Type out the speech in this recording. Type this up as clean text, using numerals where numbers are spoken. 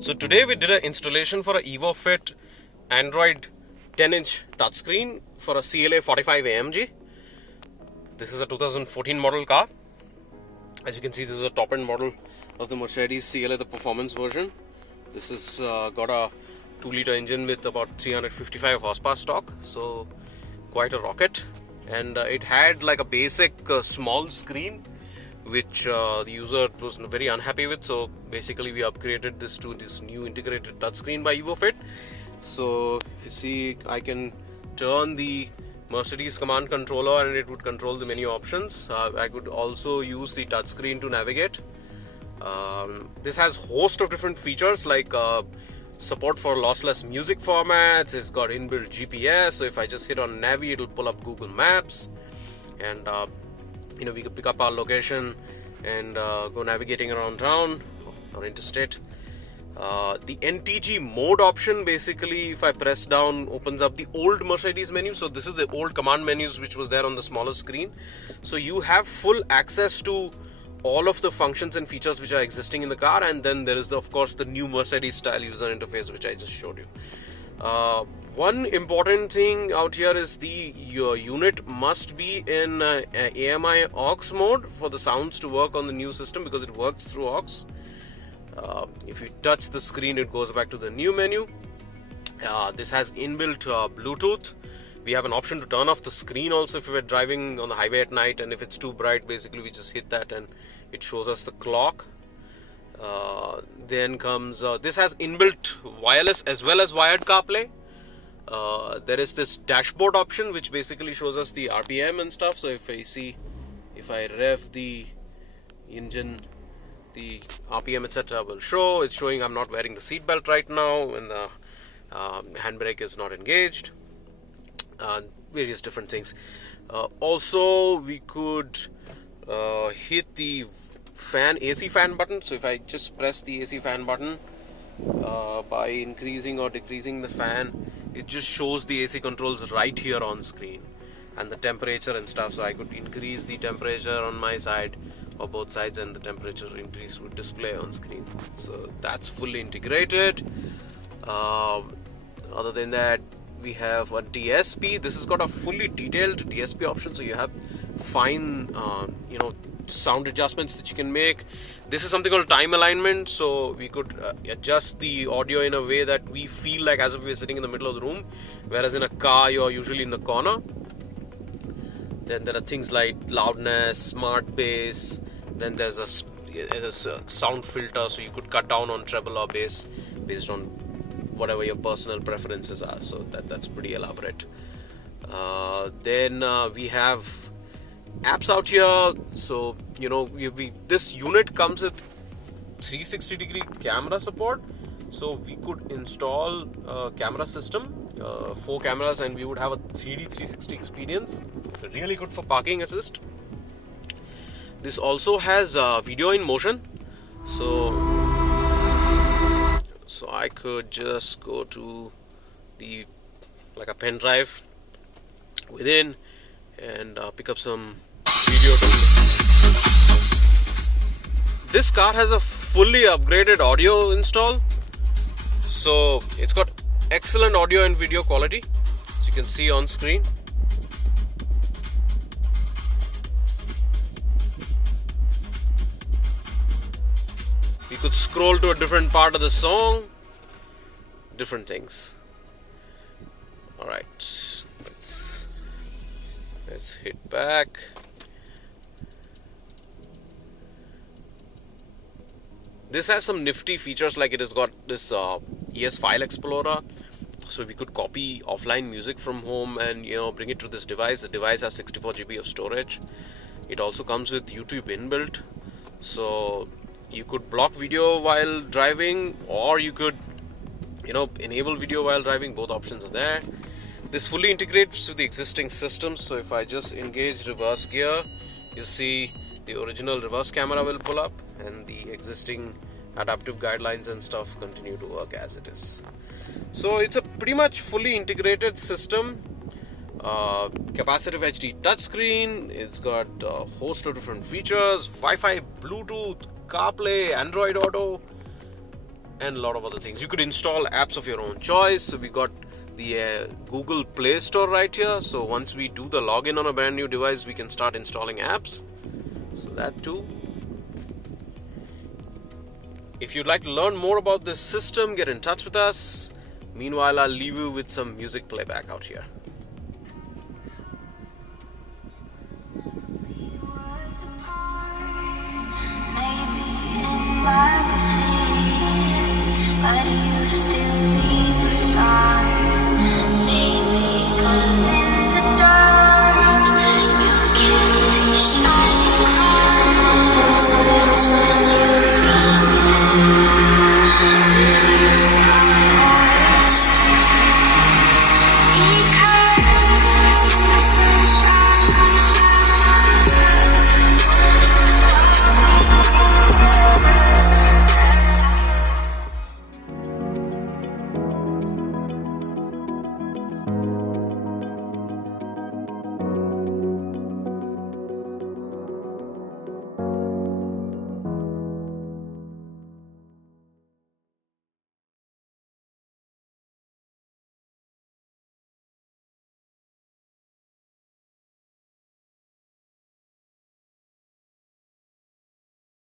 So today we did an installation for a EvoFit Android 10-inch touchscreen for a CLA 45 AMG. This is a 2014 model car. As you can see, this is a top-end model of the Mercedes CLA, the performance version. This has got a 2-liter engine with about 355 horsepower stock, so quite a rocket. And it had like a basic small screen which the user was very unhappy with, so basically we upgraded this to this new integrated touchscreen by EvoFit. So if you see, I can turn the Mercedes command controller and it would control the menu options. I could also use the touchscreen to navigate. This has host of different features like support for lossless music formats. It's got inbuilt GPS, so if I just hit on Navi, it'll pull up Google Maps, and we could pick up our location and go navigating around town or interstate. The NTG mode option, basically if I press down, opens up the old Mercedes menu. So this is the old command menus which was there on the smaller screen. So you have full access to all of the functions and features which are existing in the car, and then there is of course the new Mercedes style user interface which I just showed you. One important thing out here is your unit must be in AMI aux mode for the sounds to work on the new system, because it works through aux. If you touch the screen, it goes back to the new menu. This has inbuilt Bluetooth. We have an option to turn off the screen also if we're driving on the highway at night, and if it's too bright, basically we just hit that and it shows us the clock. Then comes this has inbuilt wireless as well as wired CarPlay. There is this dashboard option which basically shows us the RPM and stuff. So if I rev the engine, the RPM etc. will show. It's showing I'm not wearing the seatbelt right now, and the handbrake is not engaged. Various different things. Also, we could hit the AC fan button. So if I just press the AC fan button, by increasing or decreasing the fan, it just shows the AC controls right here on screen, and the temperature and stuff. So I could increase the temperature on my side or both sides, and the temperature increase would display on screen. So that's fully integrated. Other than that, we have a DSP. This has got a fully detailed DSP option, so you have fine sound adjustments that you can make. This is something called time alignment, so we could adjust the audio in a way that we feel like as if we're sitting in the middle of the room, whereas in a car you're usually in the corner. Then there are things like loudness, smart bass. Then there's a sound filter, so you could cut down on treble or bass based on whatever your personal preferences are. So that's pretty elaborate. Then we have apps out here. So this unit comes with 360-degree camera support, so we could install a camera system, 4 cameras, and we would have a 3D 360 experience. Really good for parking assist. This also has video in motion, so I could just go to like a pen drive within and pick up some video. This car has a fully upgraded audio install, so it's got excellent audio and video quality, as you can see on screen. We could scroll to a different part of the song, different things. Alright, let's hit back. This has some nifty features, like it has got this ES File Explorer, so we could copy offline music from home and bring it to this device. The device has 64 GB of storage. It also comes with YouTube inbuilt, so you could block video while driving, or you could enable video while driving. Both options are there. This fully integrates with the existing systems, so if I just engage reverse gear, you see the original reverse camera will pull up, and the existing adaptive guidelines and stuff continue to work as it is. So it's a pretty much fully integrated system. Capacitive HD touchscreen. It's got a host of different features: Wi-Fi, Bluetooth, CarPlay, Android Auto. and a lot of other things. You could install apps of your own choice. So we got the Google Play Store right here. So once we do the login on a brand new device, we can start installing apps. So that too. If you'd like to learn more about this system, get in touch with us. Meanwhile, I'll leave you with some music playback out here. But you still